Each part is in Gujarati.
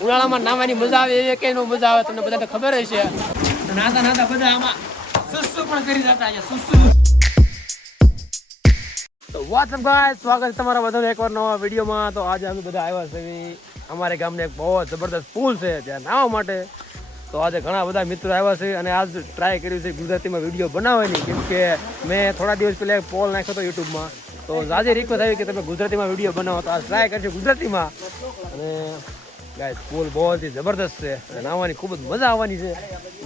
ઉનાળામાં નાવાની મજા આવે એવી કઈ નો મજા આવે તમને બધાને ખબર હશે. નાતા નાતા બધા આમાં સુસુ પણ કરી જતા છે સુસુ. તો વોટ્સ અપ ગાઈસ, સ્વાગત છે તમારા બધાનું એકવાર નવા વિડીયોમાં. તો આજે અમે બધા આવ્યા છે અમારે ગામને એક બહુ જબરદસ્ત પુલ છે ત્યાં નાહવા માટે. તો આજે ઘણા બધા મિત્રો આવ્યા છે અને આજ ટ્રાય કર્યું છે ગુજરાતીમાં વિડીયો બનાવવાની, કેમ કે મેં થોડા દિવસ પહેલા એક પોલ નાખ્યો હતો યુટ્યુબમાં. તો આજે રિક્વેસ્ટ આવી કે તમે ગુજરાતીમાં વિડીયો બનાવો, તો આ ટ્રાય કરજો ગુજરાતીમાં. અને ગાઈસ પુલ બહુ જ જબરદસ્ત છે અને નાહવાની ખૂબ જ મજા આવવાની છે.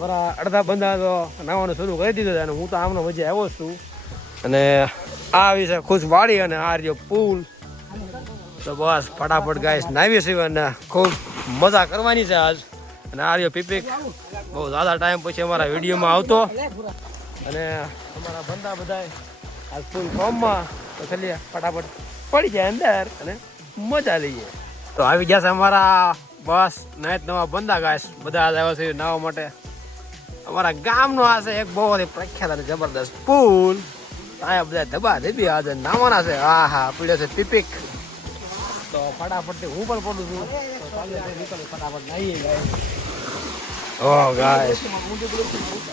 મારા અડધા બંધા તો નાહવાનું શરૂ કરી દીધું છે અને હું તો આમનો મજા આવ્યો છું. અને આ વિશે ખુશ વાળી અને આ રહ્યો પુલ. તો બસ ફટાફટ ગાઈસ નાવી છે અને ખૂબ મજા કરવાની છે આજ. અને આ રહ્યો પીપીક બહુ જ્યાદા ટાઈમ પછી અમારા વિડીયોમાં આવતો. અને અમારા બંધા બધા આજ ફૂલ ફોર્મમાં. તો ચલીએ ફટાફટ પડી જાય અંદર અને મજા લઈએ. તો આવી ગયા છે અમારા બસ નાયત નવા બંધા ગાઈસ. બધા આજ આવ્યા છે નાહવા માટે. અમારા ગામનો આ છે એક બહુ પ્રખ્યાત અને જબરદસ્ત પુલ. અહીંયા બધા ધબા ધબી આજે નાવાના છે. હા હા પીડ્યો છે પીપીક. તો ફટાફટ હું પણ પડું છું. તો ચાલો નીકળો ફટાફટ નાહીએ ગાઈસ. ઓહ ગાઈસ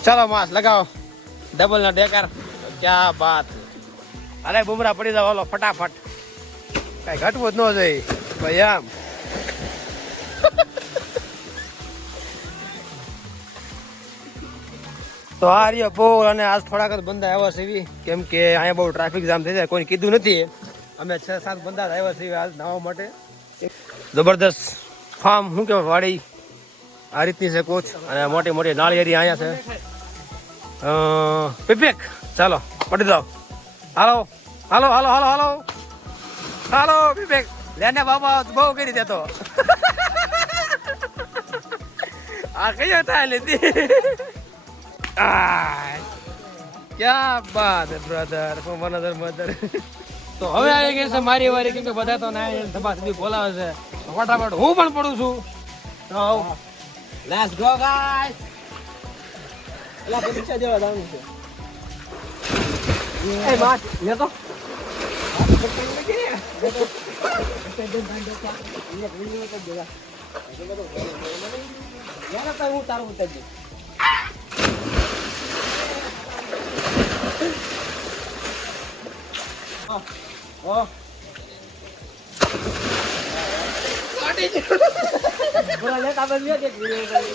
ચલો માસ લગાવો ડબલ ના ડેકર. ક્યાં બાત. અરે બુમરા પડી જાવ ઓલો ફટાફટ. કઈ ઘટવું જ ન જોઈએ ભાઈ આમ. તો આ રહ્યો પુલ અને આજ થોડાક જ બંદા આવ્યા છે કેમ કે અહીંયા બહુ ટ્રાફિક જામ થઈ જાય. કોઈ કીધું નથી. અમે 6-7 બંદા આવ્યા છીએ આજ નાહવા માટે. જબરદસ્ત ફાર્મ શું કહેવાય વાડી આ રીતની છે કોચ. અને મોટી મોટી નાળિયેરી અહીંયા છે. પીપેક ચાલો પડી જાઓ. હાલો હાલો હાલો હાલો હાલો હાલો પીપેક લેને બાબા બહુ કરી દેતો. આ કયો થાય લીધી. ક્યાં બાત બ્રધર મધર મધર. તો હવે આવી ગઈ છે મારી વારી, કેમ કે બધા તો ના ધબા ધબી બોલાવે છે. ફટાફટ હું પણ પડું છું. તો લેટ્સ ગો ગાઈસ. એલા પરીક્ષા દેવા જવાનું છે. એ માસ લે તો હું તારું ઉતારી Oh. Pura lihat apa dia dia video kali.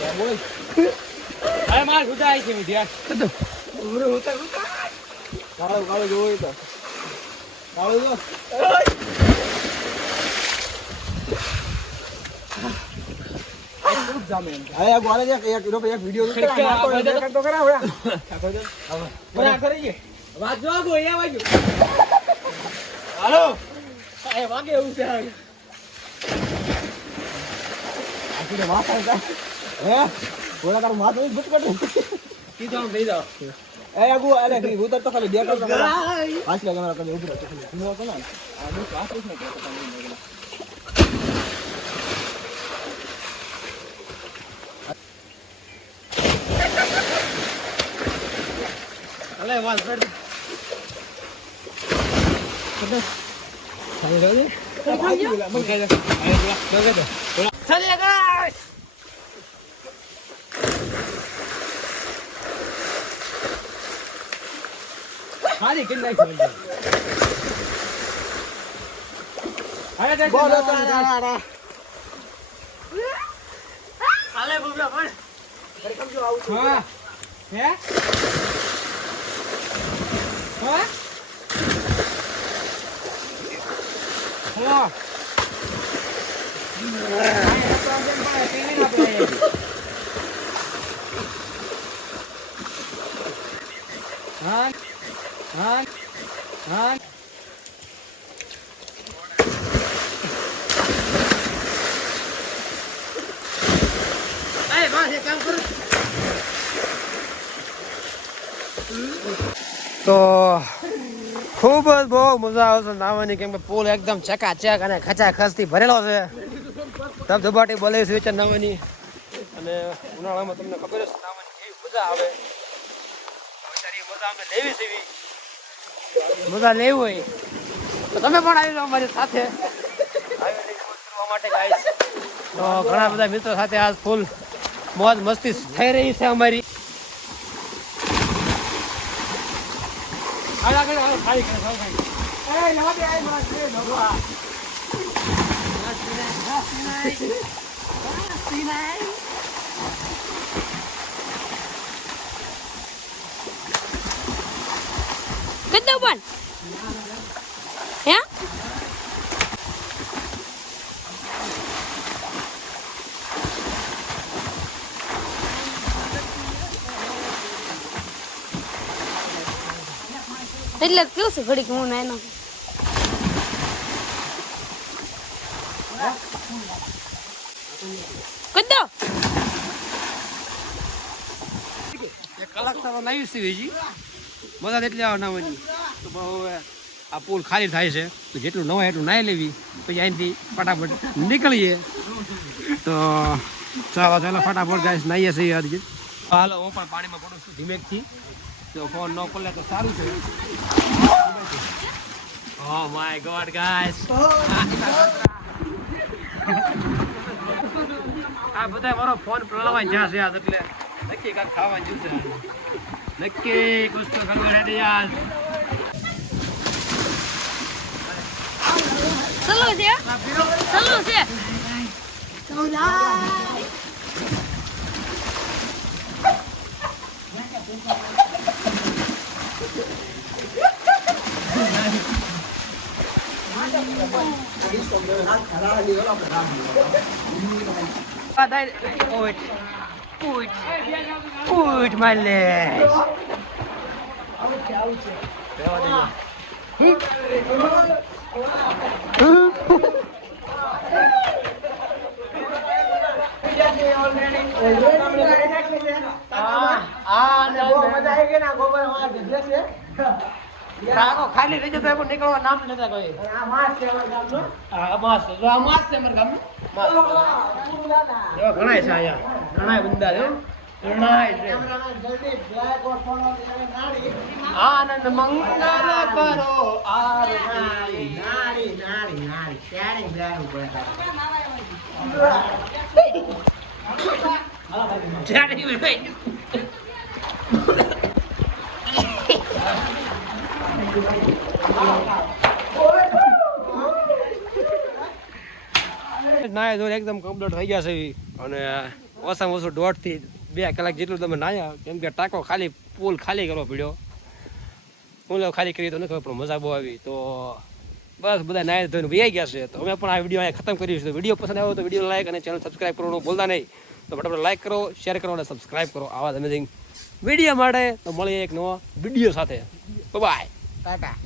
Ya boy. Ayo mas udah ini dia. Betul. Udah. Kalau jauh itu. Kalau itu. આયા ગોળે એક વિડિયો તો કરાવ યા બરા કરીએ વાત જો ગો યા વાગ્યો. હાલો એ વાગે એવું છે. આખી વાત આવતા હે ગોળા તારું માથ હોય બટ બટ કીધું આમ દઈ દો. એ આગુ અરે કી ઉતર તો ખાલી દેખ તો પાછ લે કેમેરા કરી ઉભો રહો. હું હતો ને આ હું પાસ જ ન કરતો તમને. અલે વાસ બેઠ કદે ચાલે રે મને કહે દે ચાલે ગાઈસ. હારી કિન નાખ મને આયા દેખ બોલો તારા આલે બુબલા પણ અરે કમ જો આવું છું. હા હે હા હા હા હા હા એ બસ એક કામ કરું. તો ખૂબ જ બહુ મજા આવશે નાવાની, કેમ કે પુલ એકદમ ચકાચક અને ખચાખચથી ભરેલો છે. ધબધબાટી બોલે છે નાવાની. અને ઉનાળામાં તમને ખબર છે નાવાની કેવી મજા આવે. મજા અમે લેવી છે મજા લેવી હોય તો તમે પણ આવી જાઓ અમારી સાથે કરવા માટે ગાઈસ તો ઘણા બધા મિત્રો સાથે આજ ફૂલ મોજ મસ્તી થઈ રહી છે અમારી કેટલું પણ હે એટલે કેવું છે ઘડીક હું ના એનો કદો એક કલાક તો લાવી છે વેજી મજા એટલે આવવાની તો બહુ આ પુલ ખાલી થાય છે તો જેટલું નવા એટલું નાઈ લેવી પછી અહીંથી ફટાફટ નીકળીએ તો ચાલો ચાલો ફટાફટ ગાઈસ નાહીએ છીએ આજે હાલો હું પણ પાણીમાં પડું છું ધીમેકથી તો ફોન ન ખોલે તો સારું છે ઓ માય ગોડ ગાઈસ આ બધા મારો ફોન પ્રળવાઈ જશે આજ એટલે નક્કી કાંઈક ખાવા જશે નક્કી કુછ તો કરવું હેડે યાર ચલો છે ચલો છે Put my legs. ખાલી રહી જતો પણ નીકળવા નામ લેતા કોઈ આ માસ છે અમાર ગામનો આ માસ જો આ માસ છે અમાર ગામનો માસ એવા ઘણાય છે આયા ઘણાય બંદા છે ઘણાય છે જલ્દી બ્લેક ઓર ફોલો નાડી આનંદ મંગલ કરો આર નાડી નાડી નાડી નાડી શેરિંગ બ્લેક ઉપર જાડી ભાઈ નાયા ધોઈને એકદમ કમ્પ્લીટ થઈ ગયા છે અને ઓછામાં ઓછું 1.5 થી 2 કલાક જેટલું તમે નાયા કેમ કે ટાંકો ખાલી પુલ ખાલી કરવો પડ્યો પુલ ખાલી કરી તો ન ખબર પણ મજા બહુ આવી તો બસ બધા નાયા ધોઈને વહી ગયા છે તો અમે પણ આ વિડીયો અહીંયા ખતમ કરીશું તો વિડીયો પસંદ આવ્યો તો વિડીયો લાઈક અને ચેનલ સબસ્ક્રાઈબ કરવાનું ભૂલતા નહીં તો ફટાફટ લાઈક કરો શેર કરો અને સબસ્ક્રાઈબ કરો આવા અમેઝિંગ વિડીયો માટે તો મળીએ એક નવો વિડીયો સાથે બાય ટાટા